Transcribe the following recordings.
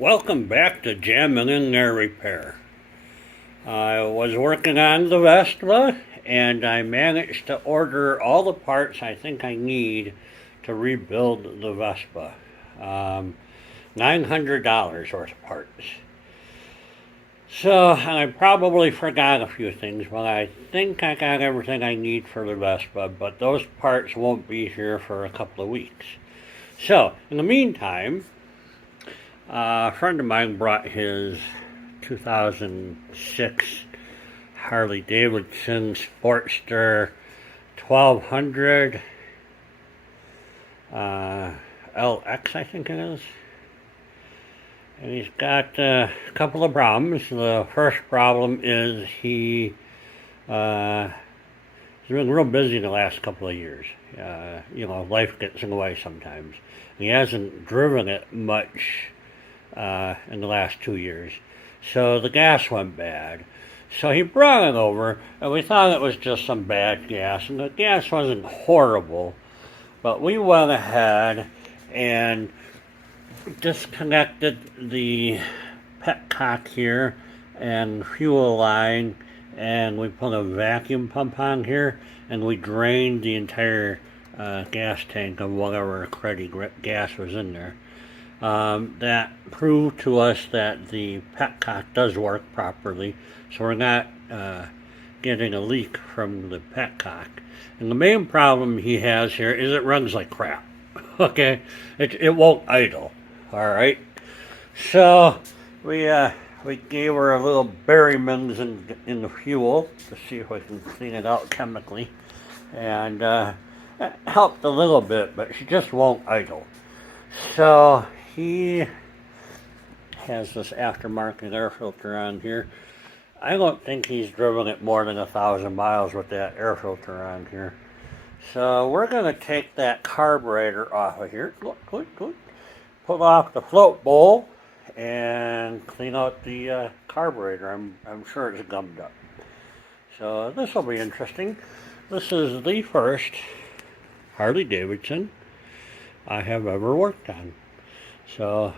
Welcome back to Jamming in Their Repair. I was working on the Vespa and I managed to order all the parts I think I need to rebuild the Vespa. $900 worth of parts. So I probably forgot a few things, but I think I got everything I need for the Vespa, but those parts won't be here for a couple of weeks. So, in the meantime, a friend of mine brought his 2006 Harley-Davidson Sportster 1200 LX, I think it is. And he's got a couple of problems. The first problem is he's been real busy the last couple of years. Life gets in the way sometimes. He hasn't driven it much in the last 2 years. So the gas went bad. So he brought it over, and we thought it was just some bad gas. And the gas wasn't horrible, but we went ahead and disconnected the petcock here and fuel line, and we put a vacuum pump on here, and we drained the entire gas tank of whatever cruddy gas was in there. That proved to us that the petcock does work properly, so we're not getting a leak from the petcock. And the main problem he has here is it runs like crap. Okay, it won't idle. All right, so we gave her a little Berryman's in the fuel to see if we can clean it out chemically, and it helped a little bit, but she just won't idle. So he has this aftermarket air filter on here. I don't think he's driven it more than 1,000 miles with that air filter on here. So we're going to take that carburetor off of here. Pull off the float bowl and clean out the carburetor. I'm sure it's gummed up. So this will be interesting. This is the first Harley-Davidson I have ever worked on. So,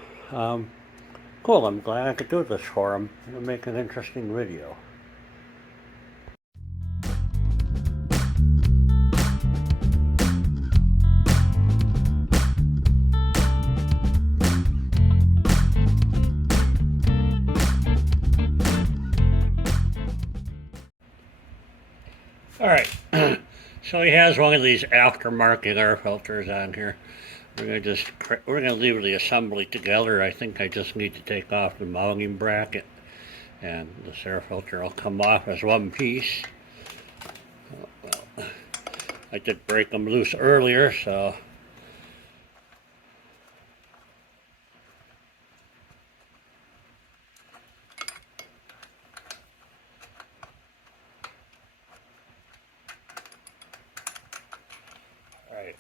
cool. I'm glad I could do this for him. It'll make an interesting video. Alright, so he has one of these aftermarket air filters on here. We're gonna leave the assembly together. I think I just need to take off the mounting bracket, and this air filter will come off as one piece. Well, I did break them loose earlier, so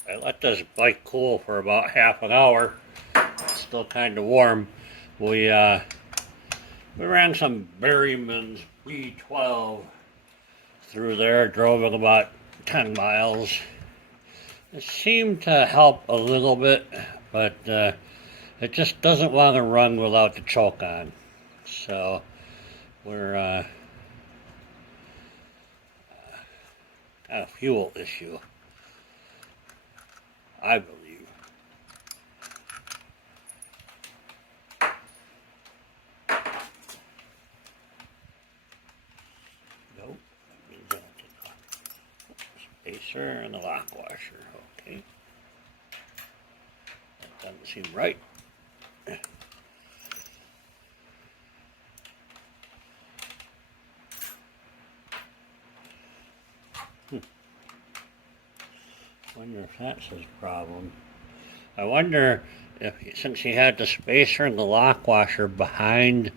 I let this bike cool for about half an hour. It's still kind of warm. We ran some Berryman's B12 through there, drove it about 10 miles. It seemed to help a little bit, but it just doesn't want to run without the choke on. So we're got a fuel issue, I believe. Nope. That means I'll take the spacer and the lock washer. Okay. That doesn't seem right. Wonder if that's his problem. I wonder if, since he had the spacer and the lock washer behind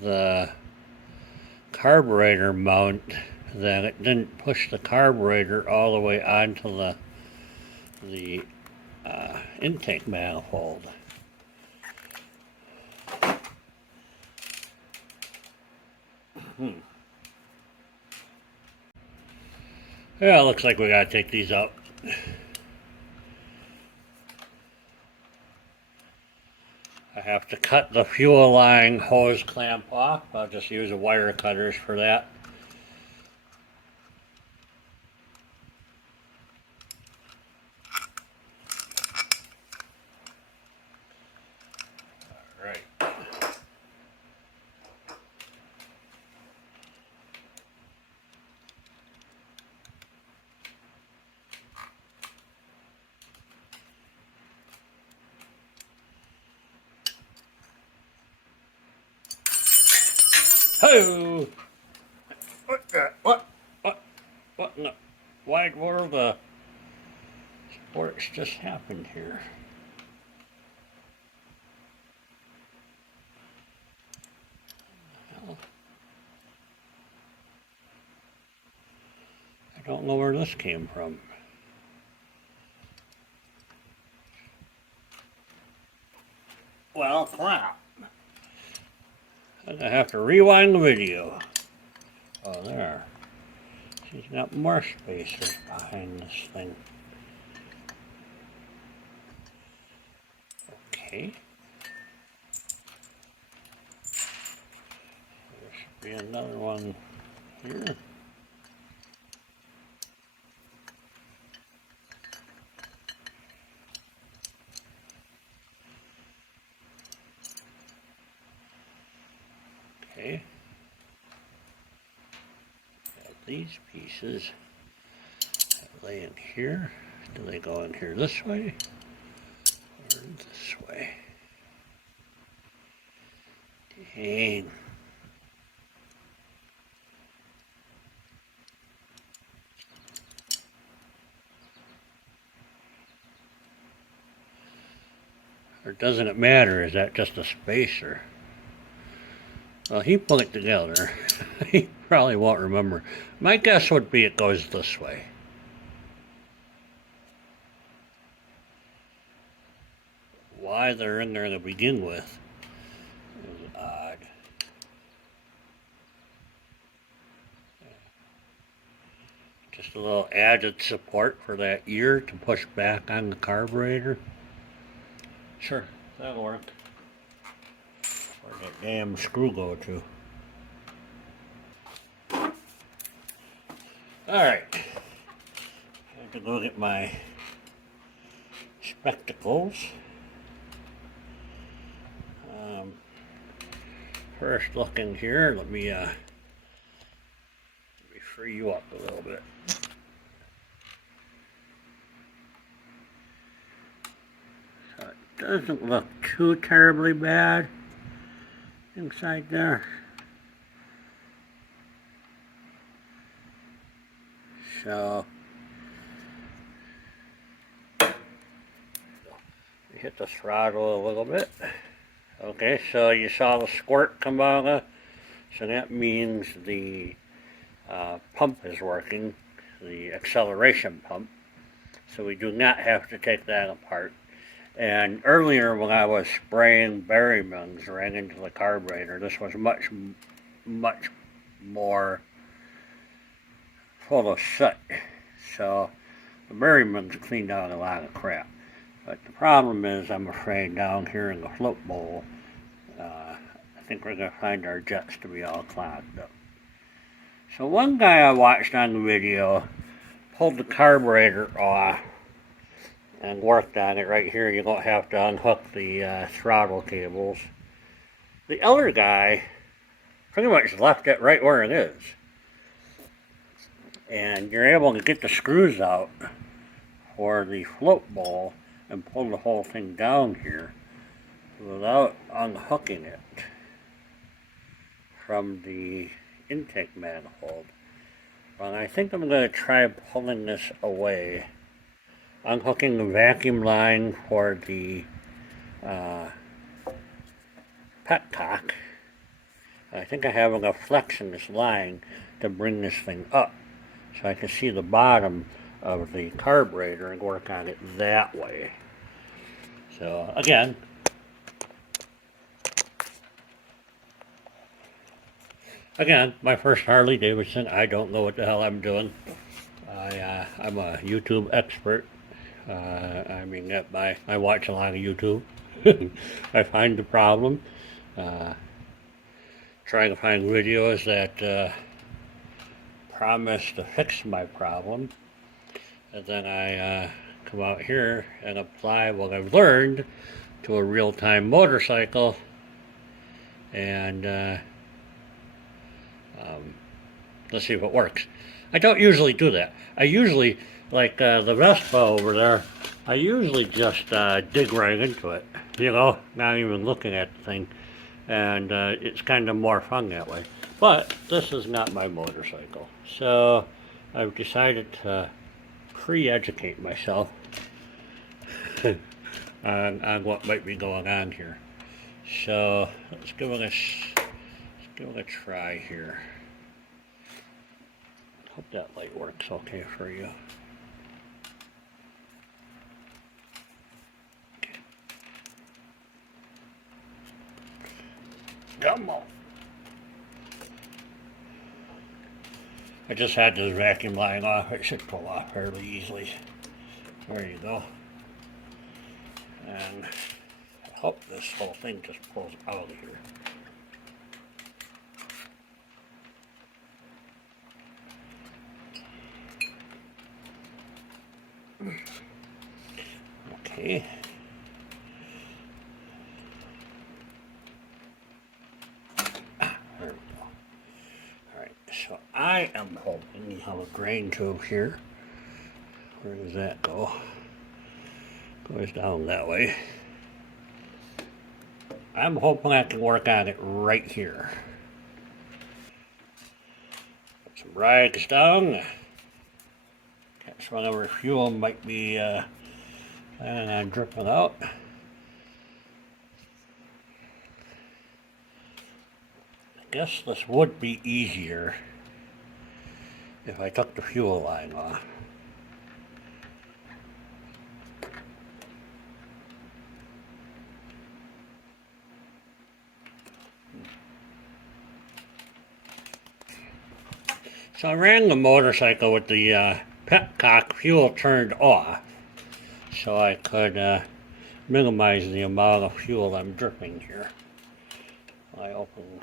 the carburetor mount, that it didn't push the carburetor all the way onto the intake manifold. Yeah, looks like we gotta take these out. I have to cut the fuel line hose clamp off. I'll just use the wire cutters for that. Alright. Oh! What the? What in the wide world of sports just happened here? Well, I don't know where this came from. Well, crap. I'm gonna have to rewind the video. Oh, there. She's got more spacers behind this thing. Okay. There should be another one here. Okay. Got these pieces that lay in here. Do they go in here this way or this way? Dang. Or doesn't it matter? Is that just a spacer? Well, he put it together. He probably won't remember. My guess would be it goes this way. Why they're in there to begin with is odd. Just a little added support for that ear to push back on the carburetor. Sure, that'll work. Where'd that damn screw go to? Alright. I have to go get my spectacles. First look in here, let me free you up a little bit. So it doesn't look too terribly bad inside there. So hit the throttle a little bit. Okay, so you saw the squirt come out, so that means the pump is working, the acceleration pump. So we do not have to take that apart. And earlier when I was spraying berry mugs right into the carburetor, this was much more full of soot. So the berry mugs cleaned out a lot of crap. But the problem is, I'm afraid down here in the float bowl, I think we're going to find our jets to be all clogged up. So one guy I watched on the video pulled the carburetor off and worked on it right here. You don't have to unhook the throttle cables. The other guy pretty much left it right where it is. And you're able to get the screws out for the float bowl and pull the whole thing down here without unhooking it from the intake manifold. But I think I'm going to try pulling this away, unhooking the vacuum line for the petcock. I think I have enough flex in this line to bring this thing up so I can see the bottom of the carburetor and work on it that way. So again, my first Harley-Davidson. I don't know what the hell I'm doing. I'm a YouTube expert. I watch a lot of YouTube. I find the problem, trying to find videos that promise to fix my problem, and then I come out here and apply what I've learned to a real-time motorcycle, and let's see if it works. I don't usually do that. I usually, like the Vespa over there, I usually just dig right into it, you know, not even looking at the thing, and it's kind of more fun that way. But this is not my motorcycle, so I've decided to pre-educate myself on what might be going on here. So let's give it a try here. Hope that light works okay for you. Come on. I just had this vacuum lying off. It should pull off fairly easily. There you go. And I hope this whole thing just pulls out of here. Okay. There we go. Alright, so I am hoping you have a drain tube here. Where does that go? Goes down that way. I'm hoping I can work on it right here. Put some rags down. Catch whatever fuel might be planning on dripping out. I guess this would be easier if I took the fuel line off. So I ran the motorcycle with the petcock fuel turned off so I could minimize the amount of fuel I'm dripping here. I open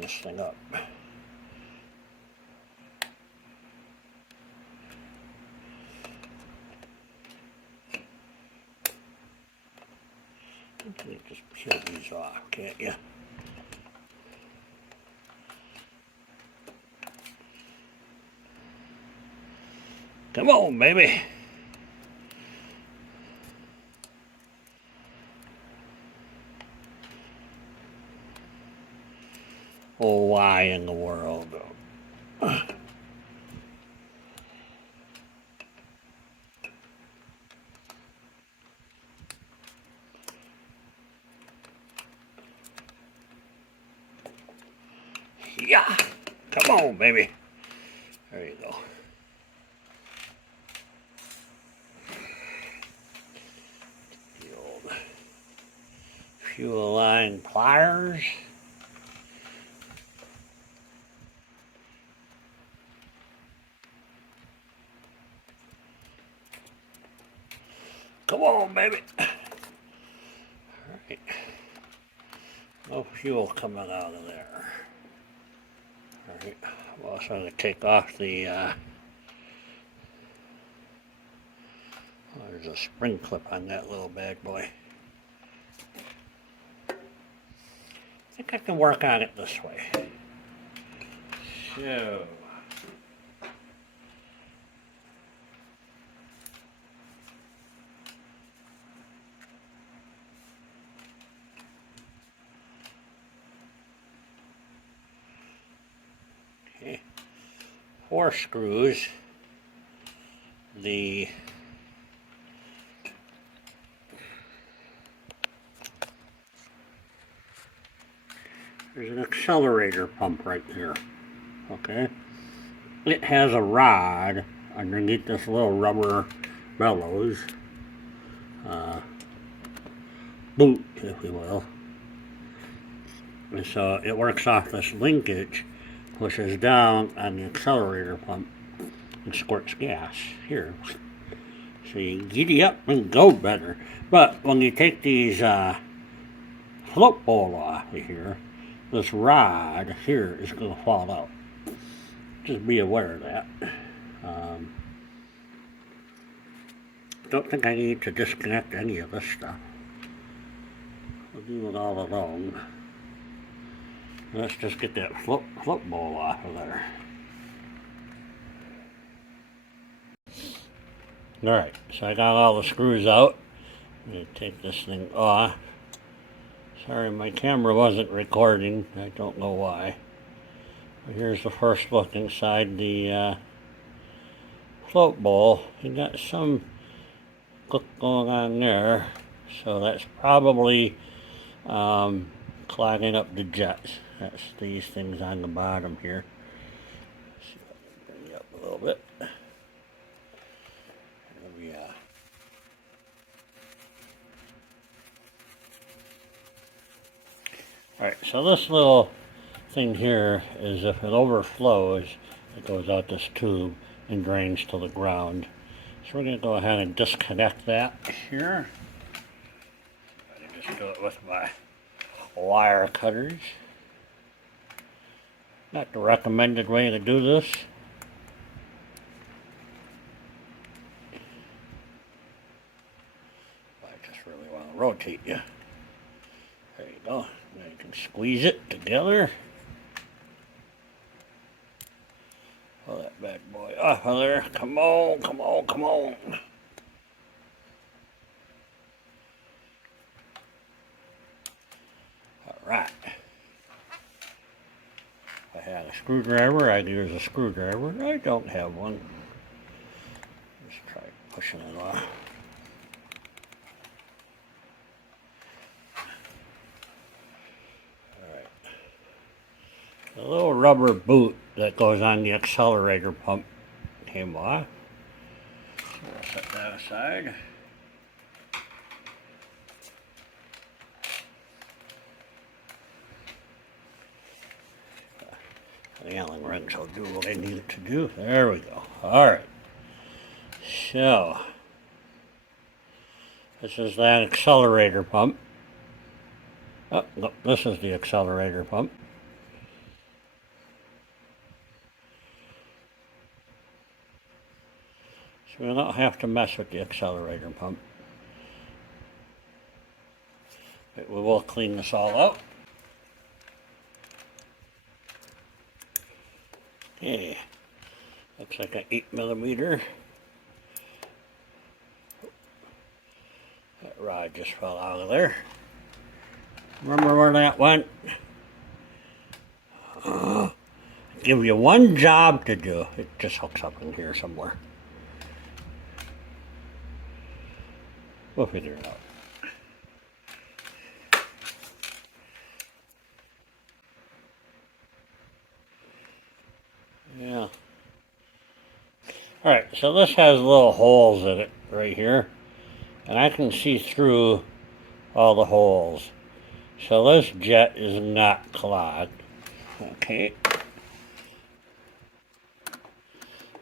this thing up. You can just peel these off, can't you? Come on, baby. Oh, why in the world? Yeah, come on, baby. There you go. The old fuel line pliers. Come on, baby. All right. No fuel coming out of there. All right. I'm also going to take off the, there's a spring clip on that little bad boy. I think I can work on it this way. So. Okay. 4 screws. There's an accelerator pump right here. Okay. It has a rod underneath this little rubber bellows. Boot, if you will. And so it works off this linkage, pushes down on the accelerator pump, and squirts gas here. So you giddy up and go better. But when you take these float bowl off of here, this rod here is going to fall out. Just be aware of that. Don't think I need to disconnect any of this stuff. I'll do it all alone. Let's just get that float bowl off of there. Alright, so I got all the screws out. I'm going to take this thing off. Sorry, my camera wasn't recording. I don't know why. But here's the first look inside the float bowl. You got some look going on there. So that's probably clogging up the jets. That's these things on the bottom here. Let's see if I can bring you up a little bit. Alright, so this little thing here is if it overflows, it goes out this tube and drains to the ground. So we're going to go ahead and disconnect that here. I just do it with my wire cutters. Not the recommended way to do this. I just really want to rotate you. There you go. Now you can squeeze it together. Pull that bad boy off of there. Come on, come on, come on. Alright. If I had a screwdriver, I'd use a screwdriver. I don't have one. Let's try pushing it off. The little rubber boot that goes on the accelerator pump came off. So we'll set that aside. The Allen wrench will do what I need it to do. There we go. Alright. So, this is that accelerator pump. Oh, no, this is the accelerator pump. So we don't have to mess with the accelerator pump. But we will clean this all out. Okay, looks like an 8mm. That rod just fell out of there. Remember where that went? Give you one job to do. It just hooks up in here somewhere. We'll figure it out. Yeah. Alright, so this has little holes in it right here. And I can see through all the holes. So this jet is not clogged. Okay.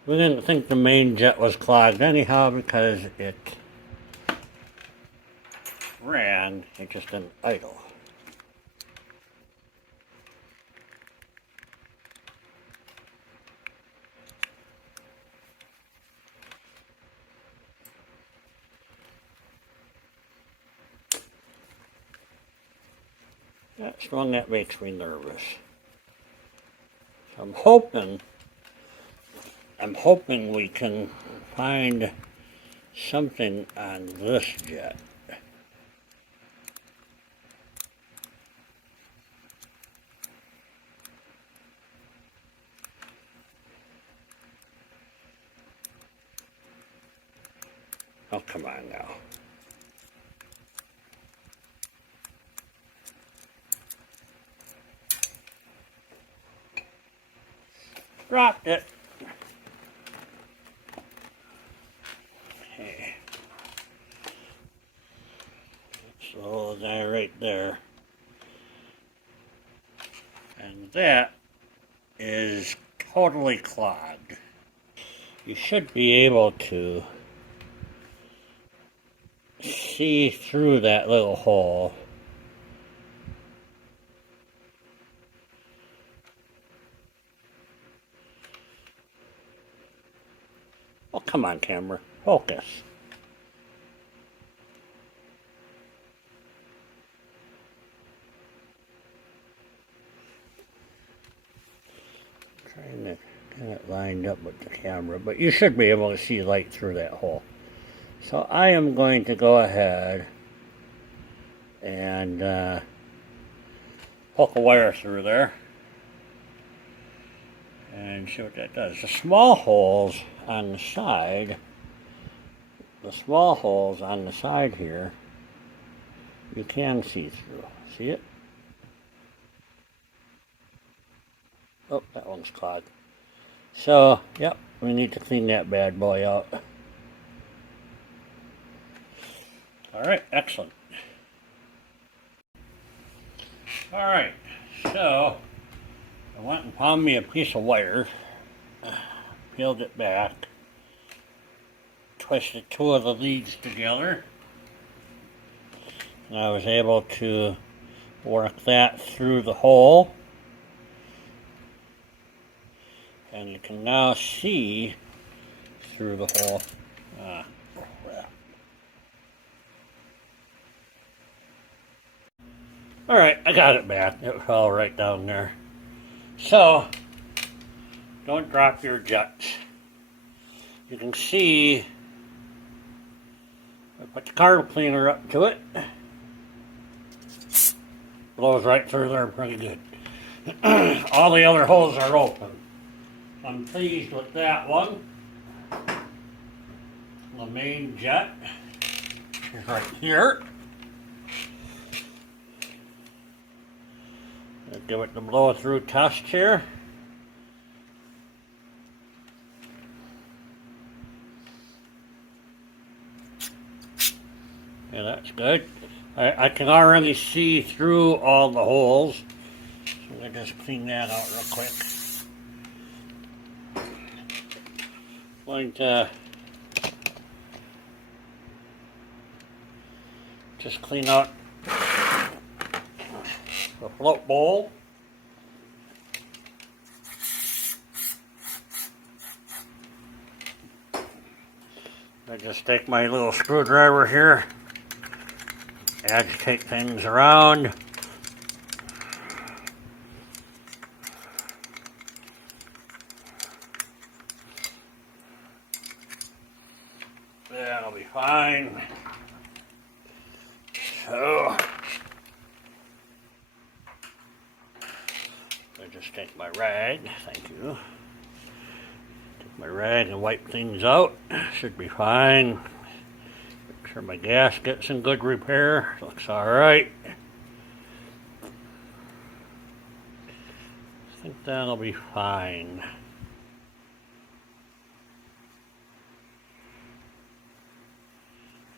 We didn't think the main jet was clogged anyhow because it ran, it just didn't idle. That's the one that makes me nervous. So I'm hoping we can find something on this jet. Oh, come on now. Dropped it. Okay. That's the little guy right there. And that is totally clogged. You should be able to see through that little hole. Oh, come on, camera. Focus. Trying to get it lined up with the camera, but you should be able to see light through that hole. So I am going to go ahead and hook a wire through there and see what that does. The small holes on the side, here, you can see through. See it? Oh, that one's clogged. So, yep, we need to clean that bad boy out. Alright, excellent. Alright, so I went and found me a piece of wire, peeled it back, twisted two of the leads together, and I was able to work that through the hole, and you can now see through the hole. Alright, I got it back. It fell right down there. So, don't drop your jets. You can see, I put the carb cleaner up to it. Blows right through there pretty good. All the other holes are open. I'm pleased with that one. The main jet is right here. Let's give it the blow through test here. Yeah, that's good. I can already see through all the holes. So I'm going to just clean that out real quick. Going to just clean out the float bowl. I just take my little screwdriver here, agitate things around. That'll be fine. So I just take my rag, thank you. Take my rag and wipe things out. Should be fine. Make sure my gasket's in good repair. Looks alright. I think that'll be fine.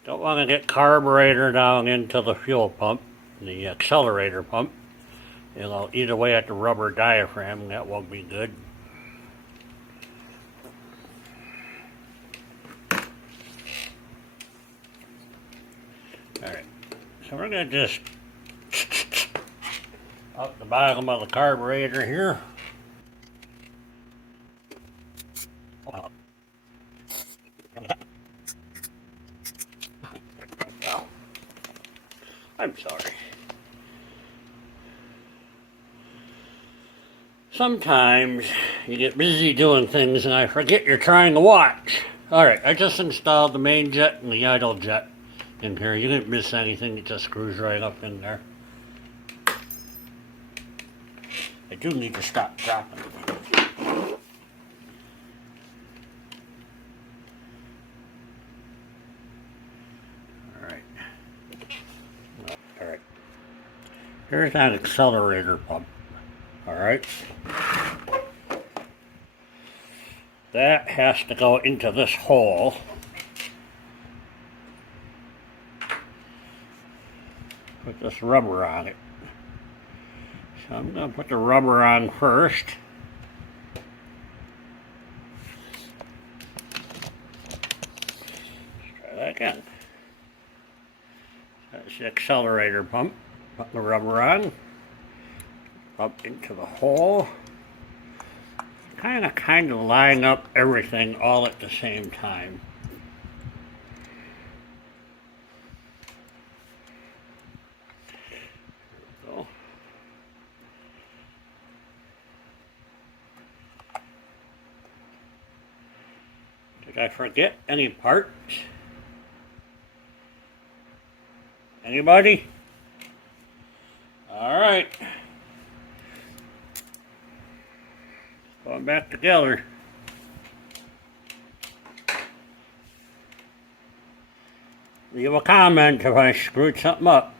Don't want to get carburetor down into the fuel pump, the accelerator pump. It'll eat away at the rubber diaphragm. That won't be good. Alright, so we're going to just out the bottom of the carburetor here. I'm sorry. Sometimes you get busy doing things and I forget you're trying to watch. Alright, I just installed the main jet and the idle jet in here. You didn't miss anything, it just screws right up in there. I do need to stop dropping it. Alright, here's that accelerator pump. Alright, that has to go into this hole. Put this rubber on it. So I'm going to put the rubber on first. Let's try that again. the accelerator pump. Put the rubber on. Up into the hole. Kind of line up everything all at the same time. So. Did I forget any parts? Anybody? All right. Going back together. Leave a comment if I screwed something up.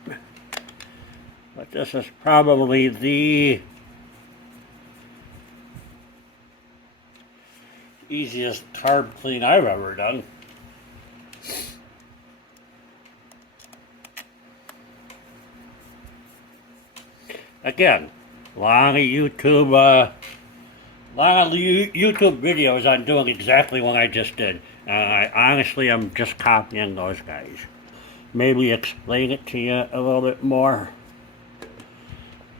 But this is probably the easiest carb clean I've ever done. Again, a lot of YouTube videos on doing exactly what I just did. I honestly am just copying those guys. Maybe explain it to you a little bit more.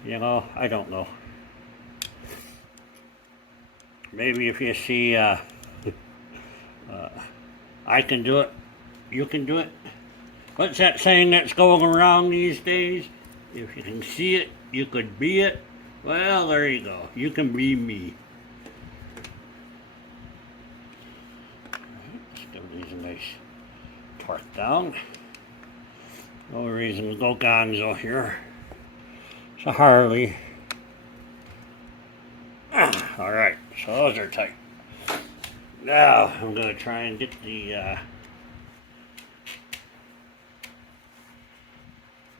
You know, I don't know. Maybe if you see I can do it, you can do it. What's that saying that's going around these days? If you can see it, you could be it. Well, there you go. You can be me. Let's give these a nice torque down. No reason to go gonzo here. It's a Harley. Alright, so those are tight. Now, I'm going to try and get the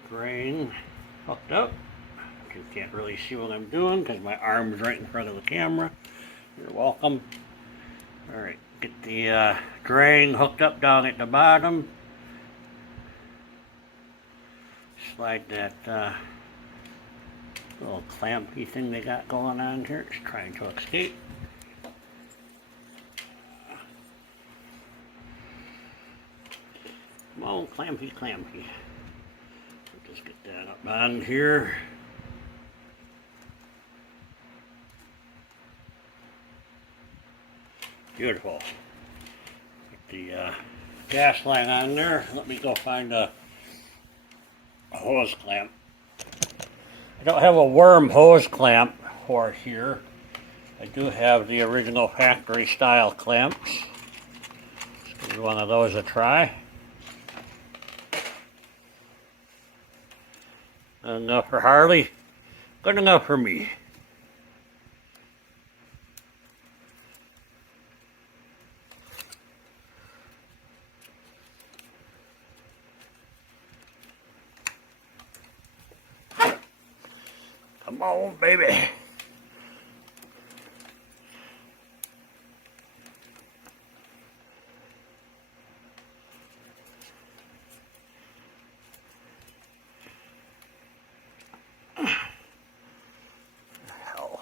drain hooked up. You can't really see what I'm doing because my arm's right in front of the camera. You're welcome. Alright, get the drain hooked up down at the bottom. Slide that little clampy thing they got going on here. It's trying to escape. Come on, clampy, clampy. We'll just get that up on here. Beautiful. Get the gas line on there. Let me go find a hose clamp. I don't have a worm hose clamp for here. I do have the original factory style clamps. Let's give one of those a try. Good enough for Harley. Good enough for me. Come on, baby. Hell.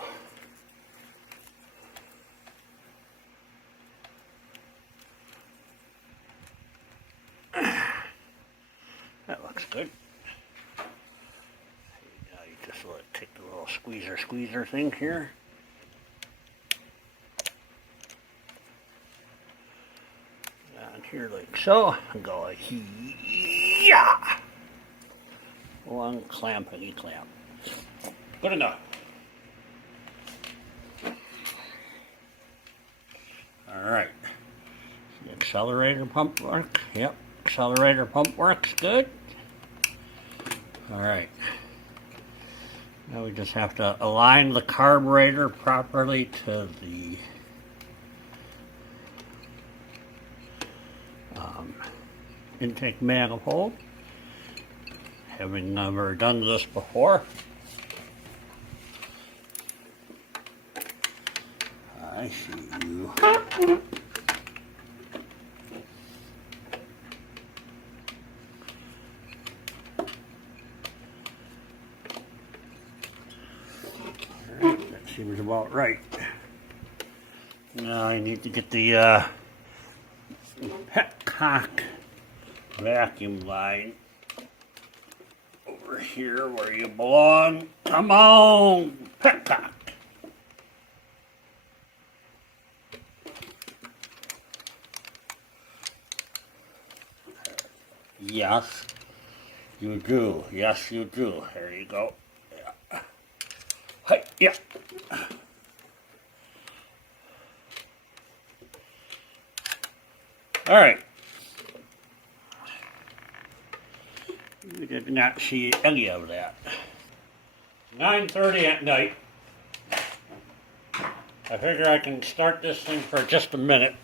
That looks good. Just let it take the little squeezer thing here. Down here like so. And go like yeah. One clampity clamp. Good enough. Alright. The accelerator pump work. Yep. Accelerator pump works good. Alright. Now we just have to align the carburetor properly to the intake manifold. Having never done this before, I see you. Seems about right. Now I need to get the petcock vacuum line here where you belong. Come on, Petcock. Yes, you do. Yes, you do. There you go. Yeah. Hey, yeah. All right. We did not see any of that. 9:30 at night. I figure I can start this thing for just a minute.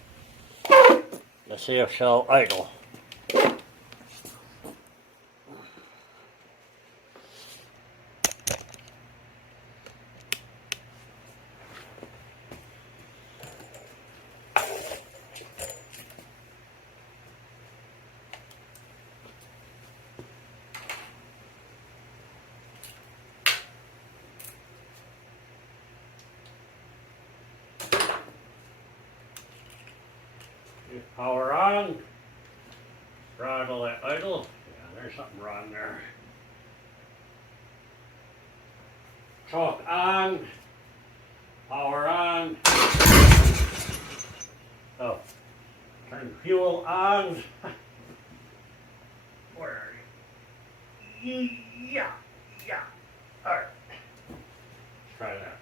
Let's see if she'll idle. Power on, throttle at idle. Yeah, there's something wrong there. Choke on, power on. Oh, turn fuel on. Where are you? Yeah. All right, let's try that.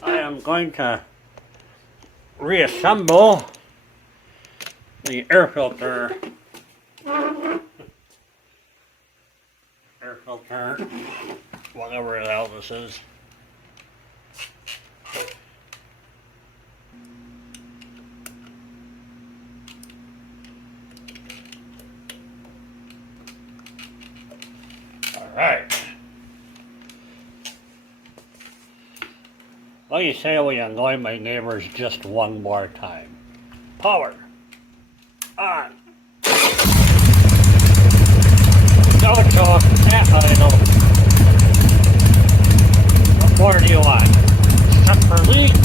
I am going to reassemble the air filter, whatever the hell this is. All right. Let me say we annoy my neighbors just one more time. Power on. No choke, at idle. What more do you want? Check for leaks.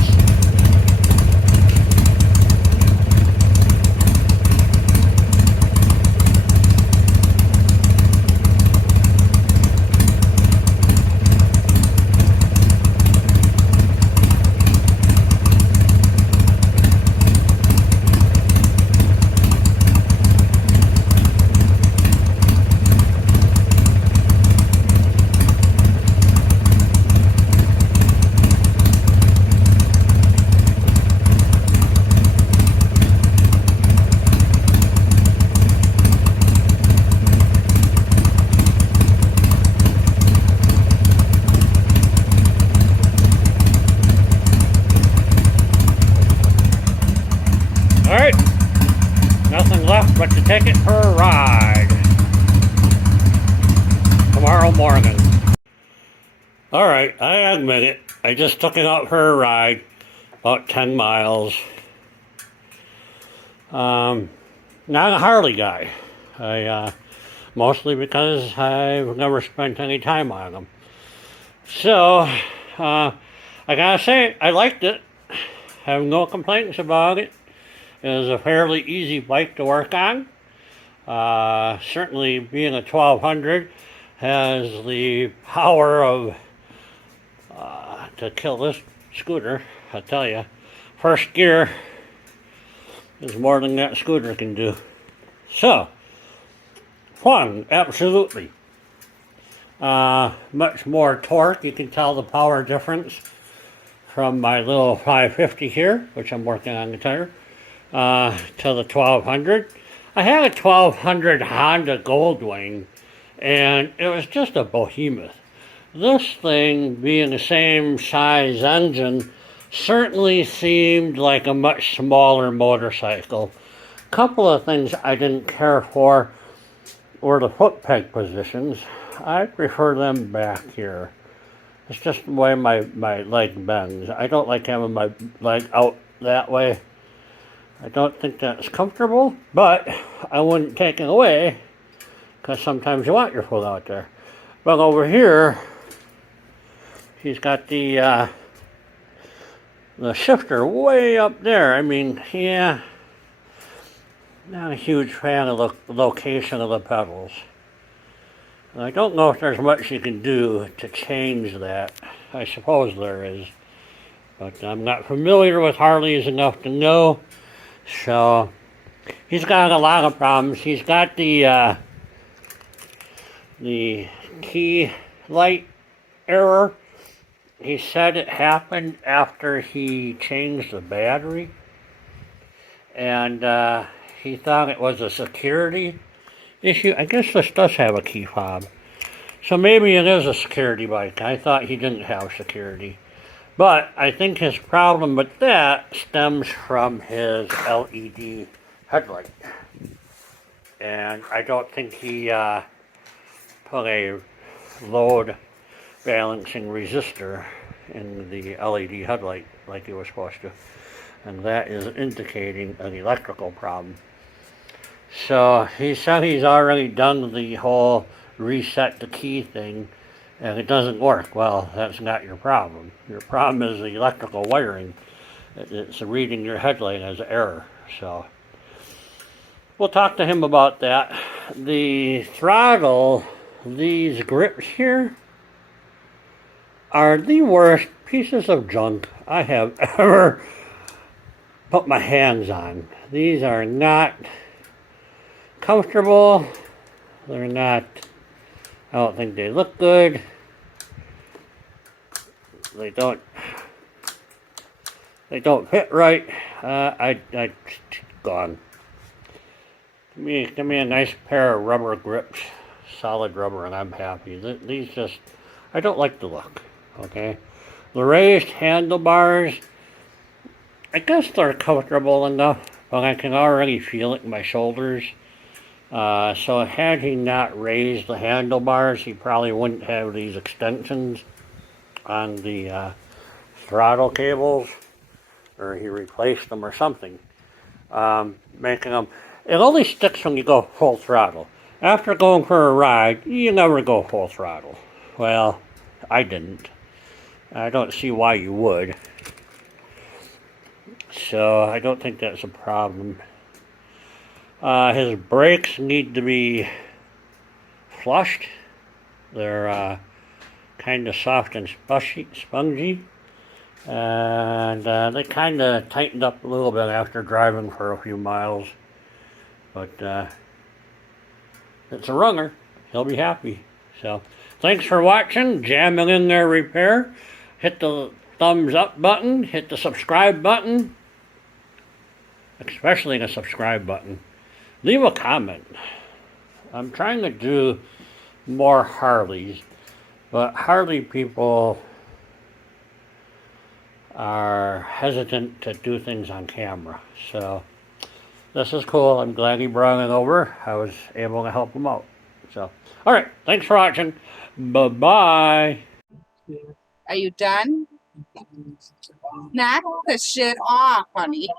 Alright, nothing left but to take it for a ride tomorrow morning. Alright, I admit it, I just took it out for a ride, about 10 miles. Not a Harley guy, mostly because I've never spent any time on them. So, I gotta say, I liked it, have no complaints about it. It was a fairly easy bike to work on. Certainly being a 1200 has the power of to kill this scooter, I tell you. First gear is more than that scooter can do. So, fun, absolutely. Much more torque. You can tell the power difference from my little 550 here, which I'm working on the tire, to the 1200. I had a 1200 Honda Goldwing, and it was just a behemoth. This thing, being the same size engine, certainly seemed like a much smaller motorcycle. Couple of things I didn't care for were the foot peg positions. I prefer them back here. It's just the way my leg bends. I don't like having my leg out that way. I don't think that's comfortable, but I wouldn't take it away because sometimes you want your foot out there. But over here, he's got the shifter way up there. I mean, yeah, not a huge fan of the location of the pedals. I don't know if there's much you can do to change that. I suppose there is, but I'm not familiar with Harleys enough to know. So he's got a lot of problems. He's got the key light error. He said it happened after he changed the battery, and he thought it was a security issue. I guess this does have a key fob, so maybe it is a security bike. I thought he didn't have security, but I think his problem with that stems from his LED headlight, and I don't think he put a load balancing resistor in the LED headlight like he was supposed to, and that is indicating an electrical problem. So he said he's already done the whole reset the key thing, and it doesn't work. Well, that's not your problem. Your problem is the electrical wiring. It's reading your headlight as error. So we'll talk to him about that. The throttle, these grips here, are the worst pieces of junk I have ever put my hands on. These are not comfortable. They're not, I don't think they look good. They don't fit right. I gone. Give me a nice pair of rubber grips, solid rubber, and I'm happy. These just, I don't like the look. Okay, the raised handlebars, I guess they're comfortable enough, but I can already feel it in my shoulders. So had he not raised the handlebars, he probably wouldn't have these extensions on the throttle cables, or he replaced them or something, making them, it only sticks when you go full throttle. After going for a ride, you never go full throttle. Well, I didn't. I don't see why you would. So I don't think that's a problem. His brakes need to be flushed. They're kind of soft and spongy. And they kind of tightened up a little bit after driving for a few miles. But it's a runner. He'll be happy. So thanks for watching. Jamming in their repair. Hit the thumbs up button. Hit the subscribe button. Especially the subscribe button. Leave a comment. I'm trying to do more Harleys, but Harley people are hesitant to do things on camera. So this is cool. I'm glad he brought it over. I was able to help him out. So, all right. Thanks for watching. Bye-bye. Are you done? Knock the shit off, honey.